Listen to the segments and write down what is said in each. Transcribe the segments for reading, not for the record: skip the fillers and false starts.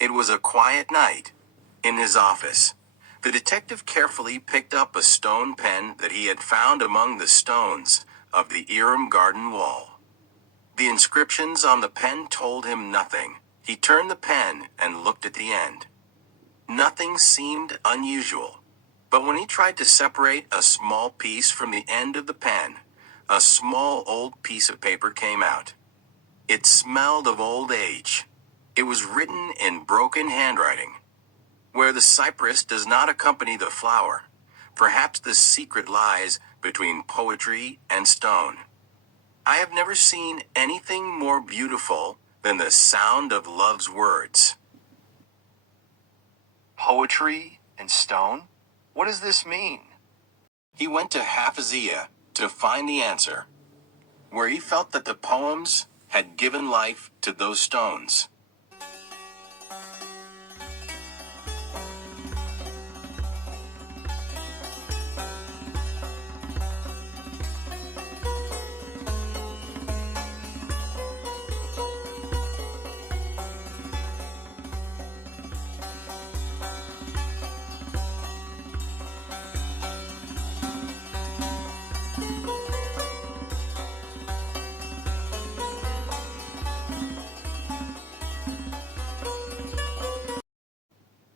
It was a quiet night. In his office, the detective carefully picked up a stone pen that he had found among the stones of the Irem garden wall. The inscriptions on the pen told him nothing. He turned the pen and looked at the end. Nothing seemed unusual. But when he tried to separate a small piece from the end of the pen, a small old piece of paper came out. It smelled of old age. It was written in broken handwriting. Where the cypress does not accompany the flower, perhaps the secret lies between poetry and stone. I have never seen anything more beautiful than the sound of love's words. Poetry and stone? What does this mean? He went to Hafezieh to find the answer, where he felt that the poems had given life to those stones.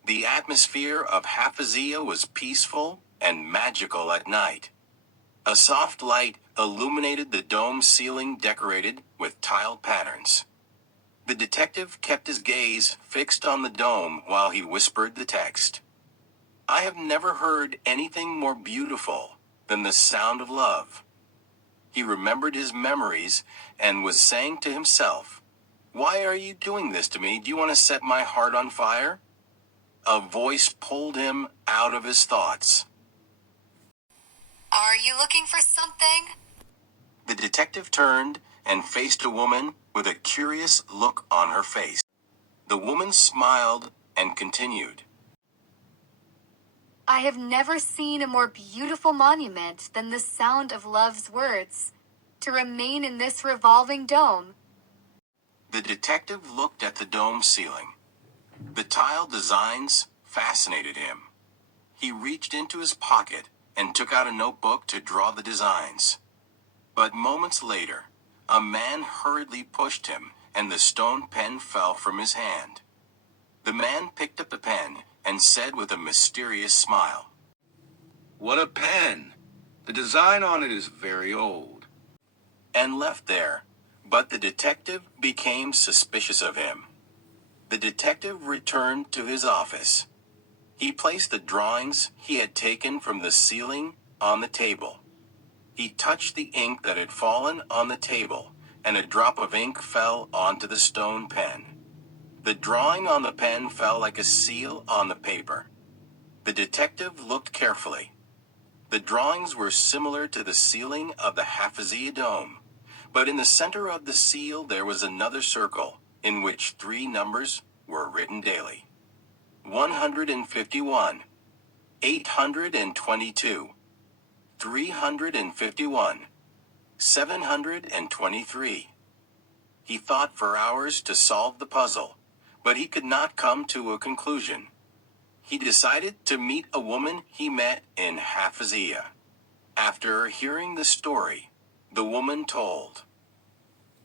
The atmosphere of Hafezieh was peaceful and magical at night. A soft light illuminated the dome ceiling decorated with tiled patterns. The detective kept his gaze fixed on the dome while he whispered the text. I have never heard anything more beautiful than the sound of love. He remembered his memories and was saying to himself, why are you doing this to me? Do you want to set my heart on fire? A voice pulled him out of his thoughts. Are you looking for something? The detective turned and faced a woman with a curious look on her face. The woman smiled and continued. I have never seen a more beautiful monument than the sound of love's words, to remain in this revolving dome. The detective looked at the dome ceiling. The tile designs fascinated him. He reached into his pocket and took out a notebook to draw the designs. But moments later, a man hurriedly pushed him, and the stone pen fell from his hand. The man picked up the pen and said with a mysterious smile, What a pen! The design on it is very old. And left there, but the detective became suspicious of him. The detective returned to his office. He placed the drawings he had taken from the ceiling on the table. He touched the ink that had fallen on the table, and a drop of ink fell onto the stone pen. The drawing on the pen fell like a seal on the paper. The detective looked carefully. The drawings were similar to the ceiling of the Hafezieh dome, but in the center of the seal there was another circle, in which 3 numbers were written daily. 151, 822, 351, 723. He thought for hours to solve the puzzle, but he could not come to a conclusion. He decided to meet a woman he met in Hafezieh. After hearing the story, the woman told.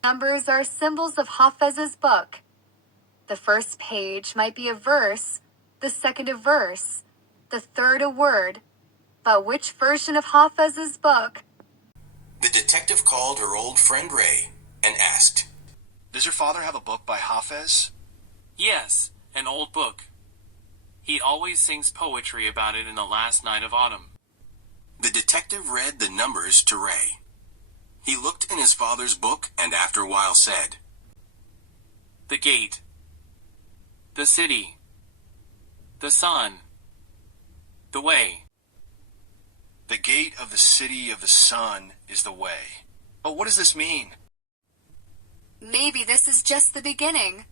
Numbers are symbols of Hafezieh's book. The first page might be a verse, the second a verse, the third a word. But which version of Hafezieh's book? The detective called her old friend Ray and asked, Does your father have a book by Hafez? Yes, an old book. He always sings poetry about it in the last night of autumn. The detective read the numbers to Ray. He looked in his father's book and after a while said, The gate. The city. The sun. The way. The gate of the city of the sun is the way. But what does this mean? Maybe this is just the beginning.